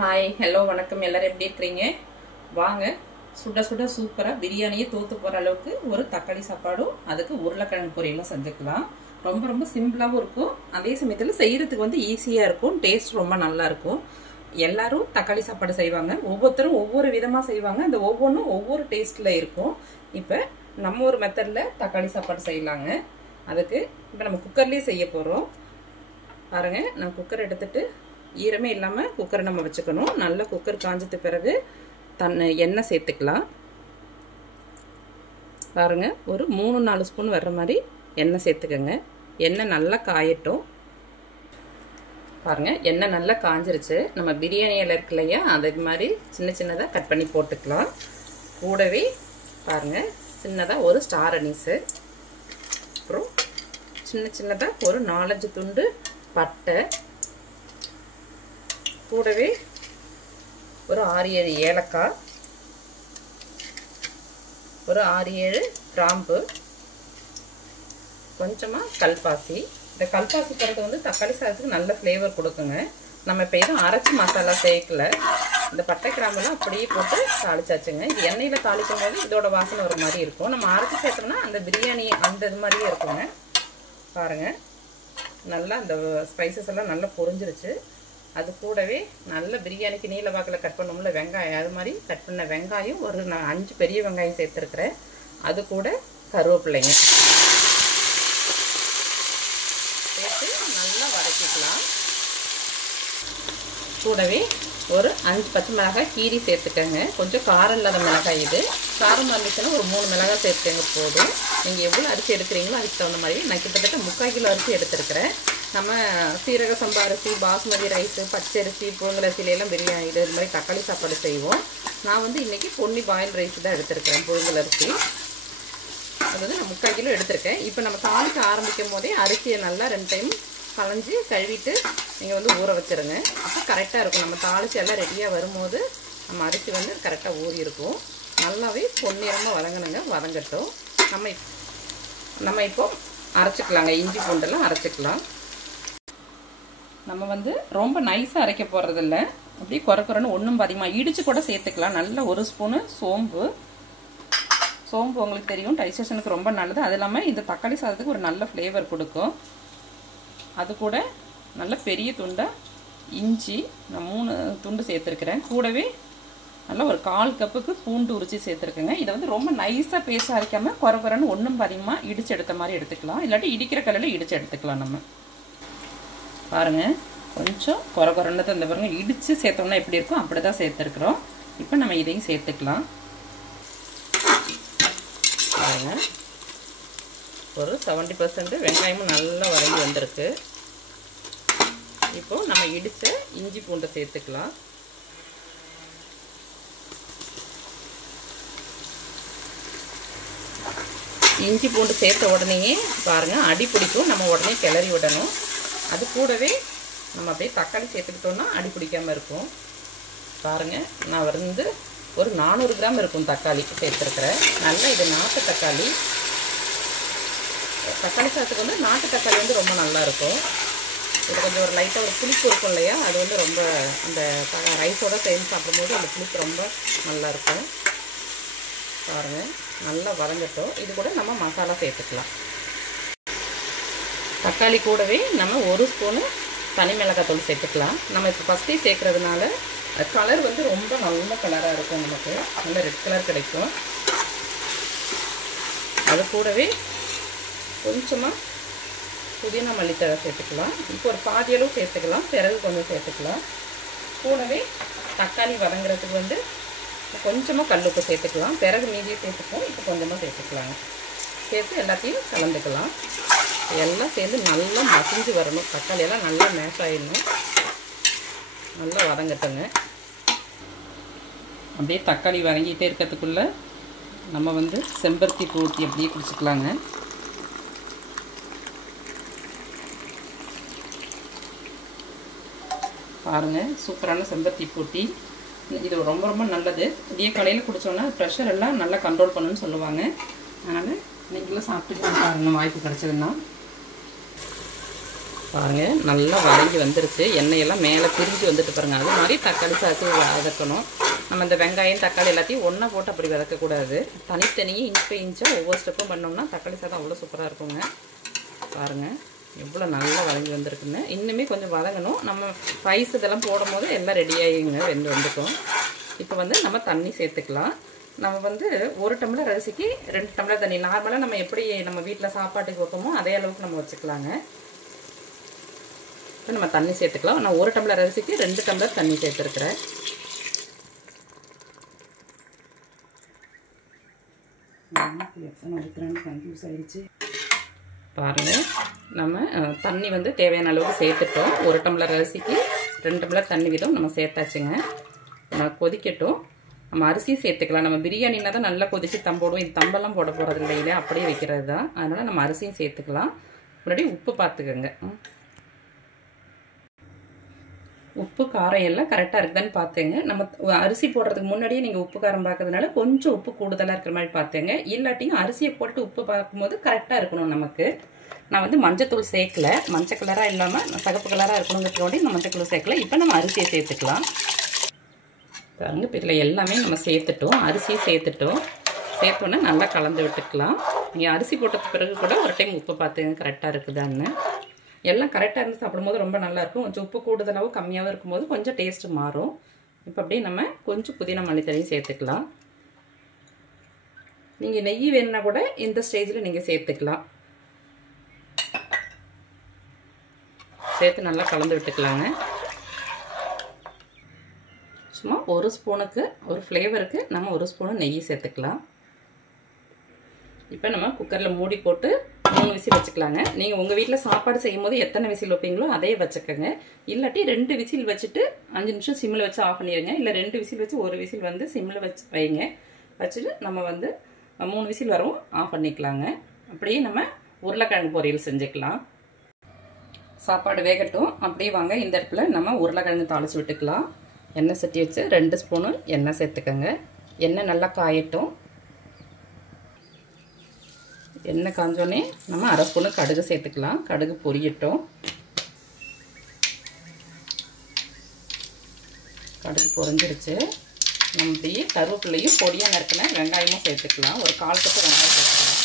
Hi hello வணக்கம். எல்லாரும் எப்படி இருக்கிறீங்க? வாங்க சுட சுட சூப்பராக பிரியாணியை தோற்று போகிற அளவுக்கு ஒரு தக்காளி சாப்பாடும் அதுக்கு உருளைக்கிழங்கு பொரியலும் செஞ்சுக்கலாம். ரொம்ப ரொம்ப சிம்பிளாகவும் இருக்கும், அதே சமயத்தில் செய்கிறதுக்கு வந்து ஈஸியாக இருக்கும், டேஸ்ட் ரொம்ப நல்லா இருக்கும். எல்லாரும் தக்காளி சாப்பாடு செய்வாங்க, ஒவ்வொருத்தரும் ஒவ்வொரு விதமாக செய்வாங்க, அந்த ஒவ்வொன்றும் ஒவ்வொரு டேஸ்ட்டில் இருக்கும். இப்போ நம்ம ஒரு மெத்தடில் தக்காளி சாப்பாடு செய்யலாங்க. அதுக்கு இப்போ நம்ம குக்கர்லேயே செய்ய போகிறோம். பாருங்கள், நான் குக்கர் எடுத்துகிட்டு ஈரமே இல்லாமல் குக்கரை நம்ம வச்சுக்கணும். நல்லா குக்கர் காஞ்சது பிறகு எண்ணெய் சேர்த்துக்கலாம். பாருங்கள், ஒரு 3-4 ஸ்பூன் வர்ற மாதிரி எண்ணெய் சேர்த்துக்கோங்க. எண்ணெய் நல்லா காயட்டும். பாருங்கள், எண்ணெய் நல்லா காஞ்சிருச்சு. நம்ம பிரியாணி இலை இருக்கு இல்லையா, அது மாதிரி சின்ன சின்னதாக கட் பண்ணி போட்டுக்கலாம். கூடவே பாருங்கள், சின்னதாக ஒரு ஸ்டார் அனீஸு, அப்புறம் சின்ன சின்னதாக ஒரு 4-5 துண்டு பட்டை, கூடவே ஒரு 6-7 ஏலக்காய், ஒரு 6-7 கிராம்பு, கொஞ்சமாக கல்பாசி. இந்த கல்பாசி போடுறது வந்து தக்காளி சாதத்துக்கு நல்ல ஃப்ளேவர் கொடுக்குங்க. நம்ம இப்போ எதுவும் அரைச்சி மசாலா சேர்க்கல, இந்த பட்டை கிராம்பெல்லாம் அப்படியே போட்டு தாளிச்சாச்சுங்க. இது எண்ணெயில் தாளிக்கும் போது இதோட வாசனை ஒரு மாதிரி இருக்கும். நம்ம அரைச்சி சேர்த்தோம்னா அந்த பிரியாணி அந்த இது மாதிரியே இருக்குங்க. பாருங்கள், நல்லா அந்த ஸ்பைசஸ் எல்லாம் நல்லா பொரிஞ்சிருச்சு. அது கூடவே நல்ல பிரியாணிக்கு நீல வாக்கில் கட் பண்ணோம்ல வெங்காயம், அது மாதிரி கட் பண்ண வெங்காயம் ஒரு 5 பெரிய வெங்காயம் சேர்த்துருக்குறேன். அது கூட கருவேப்பிள்ளைங்க சேர்த்து நல்லா வதக்கிக்கலாம். கூடவே ஒரு 5 பச்சை மிளகாய் கீரி சேர்த்துக்கங்க. கொஞ்சம் காரம் இல்லாத மிளகாய், இது காரம் இருந்துச்சுன்னா ஒரு 3 மிளகாய் சேர்த்துக்கங்க போதும். நீங்கள் எவ்வளோ அரிசி எடுக்கிறீங்களோ அதுக்கு தகுந்த மாதிரி. நான் கிட்டத்தட்ட 3/4 கிலோ அரிசி எடுத்துருக்கிறேன். நம்ம சீரக சம்பா அரிசி, பாஸ்மதி ரைஸு, பச்சரிசி, புழுங்கலரிசியிலெல்லாம் பிரியாணி இது மாதிரி தக்காளி சாப்பாடு செய்வோம். நான் வந்து இன்றைக்கி பொன்னி பாயில் ரைஸ் தான் எடுத்துருக்கிறேன், புழுங்கலரிசி. அது வந்து நான் 3/4 கிலோ எடுத்திருக்கேன். இப்போ நம்ம தாளிக்க ஆரம்பிக்கும் போதே அரிசியை நல்லா 2 டைம் களைஞ்சி கழுவிட்டு நீங்கள் வந்து ஊற வச்சுருங்க. அப்போ கரெக்டாக இருக்கும். நம்ம தாளித்து எல்லாம் ரெடியாக வரும்போது நம்ம அரிசி வந்து கரெக்டாக ஊறி இருக்கும். நல்லாவே பொன்னிறமாக வதங்கணுங்க, வதங்கட்டும். நம்ம இப்போ அரைச்சிக்கலாங்க. இஞ்சி பூண்டெல்லாம் அரைச்சிக்கலாம். நம்ம வந்து ரொம்ப நைஸாக அரைக்க போகிறதில்ல, அப்படியே குறைன்னு ஒன்றும் அதிகமாக இடித்து கூட சேர்த்துக்கலாம். நல்ல 1 ஸ்பூனு சோம்பு உங்களுக்கு தெரியும், டைஜஷனுக்கு ரொம்ப நல்லது. அது இல்லாமல் இந்த தக்காளி சாதத்துக்கு ஒரு நல்ல ஃப்ளேவர் கொடுக்கும். அது கூட நல்ல பெரிய துண்டாக இஞ்சி நான் 3 துண்டு சேர்த்துருக்கிறேன். கூடவே நல்லா ஒரு 1/4 கப்புக்கு பூண்டு உரிச்சி சேர்த்துருக்குங்க. இதை வந்து ரொம்ப நைஸாக பேச அரைக்காமல் குறைன்னு ஒன்றும் அதிகமாக இடித்து எடுத்த மாதிரி எடுத்துக்கலாம். இல்லாட்டி இடிக்கிற கல்லில் இடித்து எடுத்துக்கலாம். நம்ம பாருங்கள், கொஞ்சம் குறைன்னு தான் இந்த பாருங்கள், இடித்து சேர்த்தோம்னா எப்படி இருக்கும் அப்படி தான் சேர்த்துருக்குறோம். இப்போ நம்ம இதையும் சேர்த்துக்கலாம். பாருங்கள், ஒரு 70% வெங்காயமும் நல்லா வதங்கி வந்திருக்கு. இப்போ நம்ம இடித்த இஞ்சி பூண்டை சேர்த்துக்கலாம். இஞ்சி பூண்டு சேர்த்த உடனேயே பாருங்கள் அடி பிடிக்கும், நம்ம உடனே கிளறி விடணும். அது கூடவே நம்ம அப்படியே தக்காளி சேர்த்துக்கிட்டோம்னா அடி பிடிக்காமல் இருக்கும். பாருங்கள், நான் வந்து ஒரு 400 கிராம் இருக்கும் தக்காளி சேர்த்துருக்குறேன். நல்லா இது நாட்டு தக்காளி. தக்காளி சாதத்துக்கு வந்து நாட்டு தக்காளி வந்து ரொம்ப நல்லாயிருக்கும். இது கொஞ்சம் ஒரு லைட்டாக ஒரு புளிப்பு இருக்கும் இல்லையா, அது வந்து ரொம்ப அந்த ரைஸோடு சேர்ந்து சாப்பிடும்போது அந்த புளிப்பு ரொம்ப நல்லாயிருக்கும். பாருங்கள், நல்லா வதங்கட்டும். இது கூட நம்ம மசாலா சேர்த்துக்கலாம். தக்காளி கூடவே நம்ம 1 ஸ்பூனு தனி மிளகாத்தூள் சேர்த்துக்கலாம். நம்ம இப்போ ஃபஸ்ட்டே சேர்க்குறதுனால கலர் வந்து ரொம்ப நல்ல கலராக இருக்கும், நமக்கு நல்ல ரெட் கலர் கிடைக்கும். அது கூடவே கொஞ்சமாக புதினா மல்லித்தழை சேர்த்துக்கலாம். இப்போ ஒரு பாதி அளவு சேர்த்துக்கலாம், பிறகு கொஞ்சம் சேர்த்துக்கலாம். கூடவே தக்காளி வதங்குறதுக்கு வந்து கொஞ்சமாக கல்லுப்பு சேர்த்துக்கலாம், பிறகு மீதியை சேர்த்துப்போம். இப்போ கொஞ்சமாக சேர்த்துக்கலாங்க. சேர்த்து எல்லாத்தையும் கலந்துக்கலாம். எல்லாம் சேர்ந்து நல்லா மசிஞ்சு வரணும். தக்காளி எல்லாம் நல்லா மேஷ் ஆகிடணும். நல்லா வதங்கட்டுங்க. அப்படியே தக்காளி வதங்கிட்டே இருக்கிறதுக்குள்ளே நம்ம வந்து செம்பருத்தி பூ ஊற்றி அப்படியே குடிச்சிக்கலாங்க. பாருங்கள், சூப்பரான செம்பருத்தி பூட்டி. இது ரொம்ப ரொம்ப நல்லது. இதே காலையில் குடித்தோன்னா ப்ரெஷர் எல்லாம் நல்லா கண்ட்ரோல் பண்ணணும்னு சொல்லுவாங்க. அதனால் நீங்களும் சாப்பிட்டு பாருங்கள் வாய்ப்பு கிடச்சதுன்னா. பாருங்கள் நல்லா வதங்கி வந்துருச்சு. எண்ணெயெல்லாம் மேலே பிரிஞ்சு வந்துட்டு பாருங்கள். அது மாதிரி தக்காளி சாதத்தை வதக்கணும். நம்ம இந்த வெங்காயம் தக்காளி எல்லாத்தையும் ஒன்றா போட்டு அப்படி வதக்கக்கூடாது. தனித்தனியே இன்ச் பை இன்ச்சாக ஒவ்வொரு ஸ்டெப்பும் பண்ணோம்னா தக்காளி சாதம் அவ்வளோ சூப்பராக இருக்குங்க. பாருங்கள் எவ்வளோ நல்லா வதங்கி வந்திருக்குன்னு. இன்னுமே கொஞ்சம் வதங்கணும். நம்ம ரைஸ் இதெல்லாம் போடும் போது எல்லாம் ரெடி ஆகிங்க வந்துக்கும். இப்போ வந்து நம்ம தண்ணி சேர்த்துக்கலாம். நம்ம வந்து 1 டம்ளர் அரிசிக்கு 2 டம்ளர் தண்ணி. நார்மலாக நம்ம எப்படி நம்ம வீட்டில் சாப்பாட்டுக்கு வைப்போமோ அதே அளவுக்கு நம்ம வச்சுக்கலாங்க. இப்போ நம்ம தண்ணி சேர்த்துக்கலாம். நான் 1 டம்ளர் அரிசிக்கு 2 டம்ளர் தண்ணி சேர்த்துருக்குறேன். கன்ஃபியூஸ் ஆயிடுச்சு. பாருங்கள் நம்ம தண்ணி வந்து தேவையான அளவுக்கு சேர்த்துட்டோம். 1 டம்ளர் அரிசிக்கு 2 டம்ளர் தண்ணி விதம் நம்ம சேர்த்தாச்சுங்க. நம்ம கொதிக்கட்டும். நம்ம அரிசி சேர்த்துக்கலாம். நம்ம பிரியாணினா தான் நல்லா கொதிச்சு தம்போடுவோம். இது தம்பெல்லாம் போட போகிறது இல்லையில, அப்படியே வைக்கிறது தான். அதனால் நம்ம அரிசியும் சேர்த்துக்கலாம். முன்னாடி உப்பு பார்த்துக்கோங்க. உப்பு காரம் எல்லாம் கரெக்டாக இருக்குதான்னு பார்த்துங்க. நம்ம அரிசி போடுறதுக்கு முன்னாடியே நீங்கள் உப்பு காரம் பார்க்கறதுனால கொஞ்சம் உப்பு கூடுதலாக இருக்கிற மாதிரி பார்த்துங்க. இல்லாட்டியும் அரிசியை போட்டு உப்பு பார்க்கும்போது கரெக்டாக இருக்கணும் நமக்கு. நான் வந்து மஞ்சத்தூள் சேர்க்கல. மஞ்சள் கலராக இல்லாமல் சகப்பு கலராக இருக்கணுங்கிறதுக்காண்டி நான் மஞ்சள் சேர்க்கல. இப்போ நம்ம அரிசியை சேர்த்துக்கலாம். பாருங்க இப்போ இதில் எல்லாமே நம்ம சேர்த்துட்டோம். அரிசியை சேர்த்துட்டோம். சேர்த்தோன்னே நல்லா கலந்து விட்டுக்கலாம். நீங்கள் அரிசி போட்டதுக்கு பிறகு கூட ஒரு டைம் உப்பு பார்த்துங்க கரெக்டாக இருக்குதான்னு. எல்லாம் கரெக்டாக இருந்து சாப்பிடும்போது ரொம்ப நல்லாயிருக்கும். கொஞ்சம் உப்பு கூடுதலாகவும் கம்மியாகவும் இருக்கும்போது கொஞ்சம் டேஸ்ட்டு மாறும். இப்போ அப்படியே நம்ம கொஞ்சம் புதினா மல்லித்தலையும் சேர்த்துக்கலாம். நீங்கள் நெய் வேணுன்னா கூட இந்த ஸ்டேஜில் நீங்கள் சேர்த்துக்கலாம். சேர்த்து நல்லா கலந்து விட்டுக்கலாங்க. சும்மா 1 ஸ்பூனுக்கு ஒரு ஃப்ளேவருக்கு நம்ம 1 ஸ்பூனு நெய் சேர்த்துக்கலாம். இப்போ நம்ம குக்கரில் மூடி போட்டு 3 விசில் வச்சுக்கலாங்க. நீங்கள் உங்கள் வீட்டில் சாப்பாடு செய்யும் போது எத்தனை விசில் வைப்பீங்களோ அதே வச்சுக்கோங்க. இல்லாட்டி 2 விசில் வச்சுட்டு 5 நிமிஷம் சிம்மில் வச்சு ஆஃப் பண்ணிடுங்க. இல்லை 2 விசில் வச்சு 1 விசில் வந்து சிம்மில் வச்சு வைங்க. வச்சுட்டு நம்ம வந்து 3 விசில் வரவும் ஆஃப் பண்ணிக்கலாங்க. அப்படியே நம்ம உருளைக்கிழங்கு பொரியல் செஞ்சுக்கலாம். சாப்பாடு வேகட்டும். அப்படியே வாங்க இந்த இடத்துல நம்ம உருளைக்கிழங்கு தாளித்து விட்டுக்கலாம். எண்ணெய் சட்டி வச்சு 2 ஸ்பூனு எண்ணெய் சேர்த்துக்கோங்க. எண்ணெய் நல்லா காயட்டும். எண்ணெய் காஞ்சோடனே நம்ம 1/2 ஸ்பூனு கடுகு சேர்த்துக்கலாம். கடுகு பொரியட்டும். கடுகு பொரிஞ்சிருச்சு. நம்ம இப்படியே கருவேப்பிலையும் பொடியாக நறுக்கின வெங்காயமும் சேர்த்துக்கலாம். ஒரு 1/4 கப்பு வெங்காயம் சேர்த்துக்கலாம்.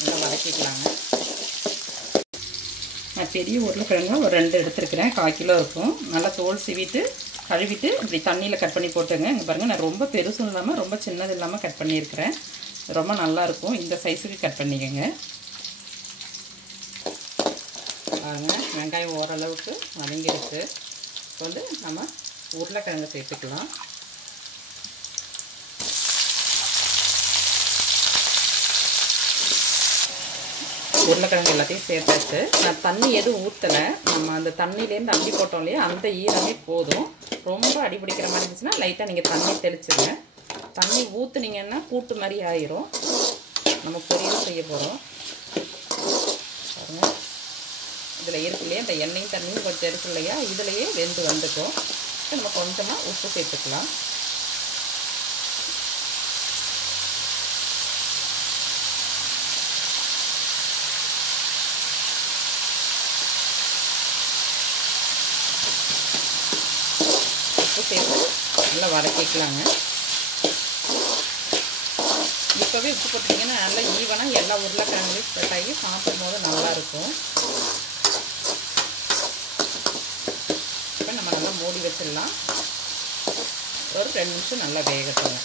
நல்லா வதக்கிக்கலாங்க. நான் பெரிய உருளைக்கிழங்கு ஒரு 2 எடுத்துருக்கிறேன். 1/4 கிலோ இருக்கும். நல்லா தோல் சீவிட்டு கழுவிட்டு இப்படி தண்ணியில் கட் பண்ணி போட்டுங்க. இங்கே பாருங்கள், நான் ரொம்ப பெருசும் இல்லாமல் ரொம்ப சின்னது இல்லாமல் கட் பண்ணியிருக்கிறேன். ரொம்ப நல்லாயிருக்கும். இந்த சைஸுக்கு கட் பண்ணிக்கோங்க. பாருங்கள் வெங்காயம் ஓரளவுக்கு வதங்கிடுச்சு. இப்போ வந்து நம்ம உருளைக்கிழங்கு சேர்த்துக்கலாம். உருளைக்கிழங்கு எல்லாத்தையும் சேர்த்தாச்சு. நான் தண்ணி எதுவும் ஊற்றலை. நம்ம அந்த தண்ணியிலேருந்து அடி போட்டோம் இல்லையா, அந்த ஈரமே போதும். ரொம்ப அடி பிடிக்கிற மாதிரி இருந்துச்சுன்னா லைட்டாக நீங்கள் தண்ணி தெளிச்சுங்க. தண்ணி ஊற்றுனீங்கன்னா கூட்டு மாதிரி ஆயிரும். நம்ம பொரியல் செய்ய போகிறோம். பாருங்கள் இதில் இருக்கு இல்லையா, இந்த எண்ணெயும் தண்ணியும் கொஞ்சம் இருக்கு இல்லையா, இதுலேயே வெந்து வந்துக்கும். இப்போ நம்ம கொஞ்சமாக உப்பு சேர்த்துக்கலாம். சேர்த்து நல்லா வதக்கிக்கலாங்க. இப்போவே உப்பு போட்டிங்கன்னா நல்லா ஈவனாக எல்லா உருளைக்கிழங்குலையும் ஸ்ப்ரெட் ஆகி சாப்பிடும் போது நல்லாயிருக்கும். இப்போ நம்ம நல்லா மூடி வச்சிடலாம். ஒரு 2 நிமிஷம் நல்லா வேகட்டுங்க.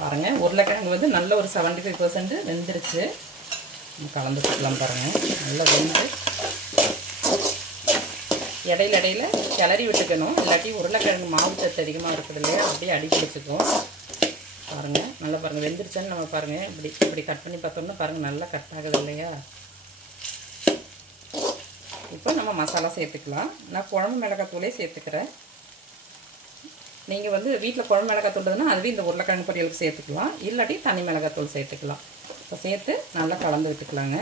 பாருங்கள் உருளைக்கிழங்கு வந்து நல்ல ஒரு 75% வெந்துருச்சு. கலந்து போடலாம். பாருங்கள் நல்லா வெந்து இடையில இடையில கிளறி விட்டுக்கணும். இல்லாட்டி உருளைக்கிழங்கு மாவு சத்து அதிகமாக இருக்குது இல்லையா, அப்படியே அடி பிடிச்சிக்கும். பாருங்கள் நல்லா பாருங்கள் வெந்துருச்சான்னு நம்ம பாருங்கள் இப்படி கட் பண்ணி பார்த்தோம்னா பாருங்கள் நல்லா கட் ஆகுது இல்லையா. இப்போ நம்ம மசாலா சேர்த்துக்கலாம். நான் குழம்பு மிளகாத்தூளே சேர்த்துக்கிறேன். நீங்கள் வந்து வீட்டில் குழம்பு மிளகாத்தூள் இருந்ததுன்னா அதுவே இந்த உருளைக்கிழங்கு பொரியலுக்கு சேர்த்துக்கலாம். இல்லாட்டி தனி மிளகாத்தூள் சேர்த்துக்கலாம். இப்போ சேர்த்து நல்லா கலந்து விட்டுக்கலாங்க.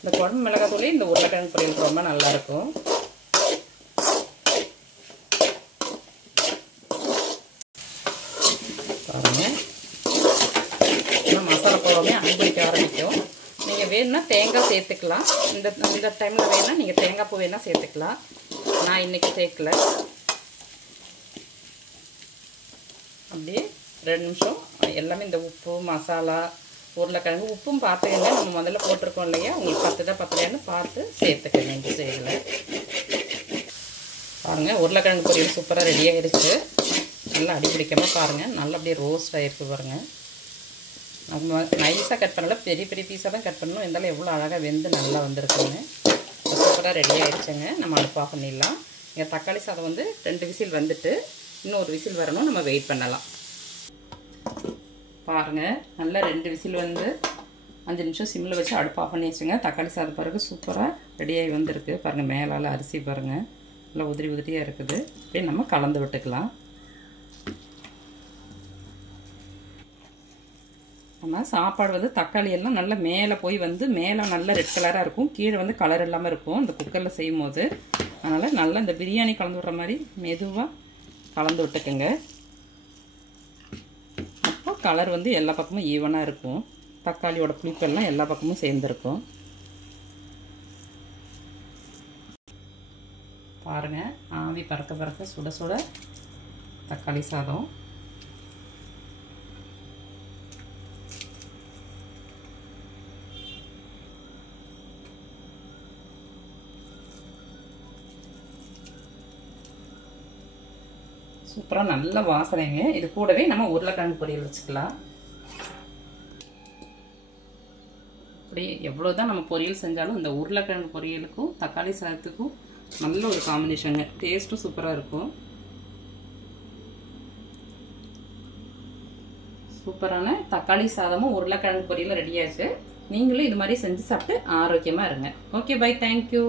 இந்த குழம்பு மிளகாத்தூளே இந்த உருளைக்கிழங்கு பொரியலுக்கு ரொம்ப நல்லாயிருக்கும். பாருங்கள். மசாலா போடாமே அடிக்க ஆரம்பிக்கும். நீங்கள் வேணும்னா தேங்காய் சேர்த்துக்கலாம். இந்த டைமில் வேணால் நீங்கள் தேங்காய் பூ வேணால் சேர்த்துக்கலாம். நான் இன்றைக்கி சேர்க்கல. அப்படியே 2 நிமிஷம் எல்லாமே இந்த உப்பு மசாலா உருளைக்கிழங்கு உப்பும் பார்த்துக்கங்க. நம்ம முதல்ல போட்டிருக்கோம் இல்லையா, உங்களுக்கு பத்துலையான்னு பார்த்து சேர்த்துக்கங்க. இந்த சைடில் பாருங்கள் உருளைக்கிழங்கு பொரியல் சூப்பராக ரெடி ஆகிடுச்சு. நல்லா அடிப்பிடிக்காமல் பாருங்கள். நல்லா அப்படியே ரோஸ்ட் ஆகிருக்கு பாருங்கள். நம்ம நைஸாக கட் பண்ணல, பெரிய பெரிய பீஸாக தான் கட் பண்ணணும். இருந்தாலும் எவ்வளோ அழகாக வெந்து நல்லா வந்திருக்குங்க. சூப்பராக ரெடி ஆகிடுச்சுங்க. நம்ம அடுப்பு ஆஃப் பண்ணிடலாம். இங்கே தக்காளி சாதம் வந்து 2 விசில் வந்துட்டு இன்னும் 1 விசில் வரணும். நம்ம வெயிட் பண்ணலாம். பாருங்கள் நல்லா 2 விசில் வந்து 5 நிமிஷம் சிம்மில் வச்சு அடுப்பு ஆஃப் பண்ணி வச்சுங்க. தக்காளி சாதம் பிறகு சூப்பராக ரெடியாகி வந்திருக்கு பாருங்கள். மேலால் அரிசி பாருங்கள் நல்லா உதிரி உதிரியாக இருக்குது. அப்படியே நம்ம கலந்து விட்டுக்கலாம். நம்ம சாப்பாடு வந்து தக்காளி எல்லாம் நல்லா மேலே போய் வந்து மேலே நல்லா ரெட் கலராக இருக்கும், கீழே வந்து கலர் இல்லாமல் இருக்கும் இந்த குக்கரில் செய்யும் போது. அதனால் நல்லா இந்த பிரியாணி கலந்து விட்ற மாதிரி மெதுவாக கலந்து விட்டுக்குங்க. அப்போ கலர் வந்து எல்லா பக்கமும் ஈவனாக இருக்கும். தக்காளியோட புளிப்பெல்லாம் எல்லா பக்கமும் சேர்ந்துருக்கும். பாருங்கள் ஆவி பறக்க பறக்க சுட சுட தக்காளி சாதம். சூப்பராக நல்ல வாசனைங்க. இது கூடவே நம்ம உருளைக்கிழங்கு பொரியல் வச்சுக்கலாம். அப்படி எவ்வளோதான் நம்ம பொரியல் செஞ்சாலும் இந்த உருளைக்கிழங்கு பொரியலுக்கும் தக்காளி சாதத்துக்கும் நல்ல ஒரு காம்பினேஷனுங்க. டேஸ்ட்டும் சூப்பராக இருக்கும். சூப்பரான தக்காளி சாதமும் உருளைக்கிழங்கு பொரியலும் ரெடியாச்சு. நீங்களும் இது மாதிரி செஞ்சு சாப்பிட்டு ஆரோக்கியமாக இருங்க. Okay bye, thank you.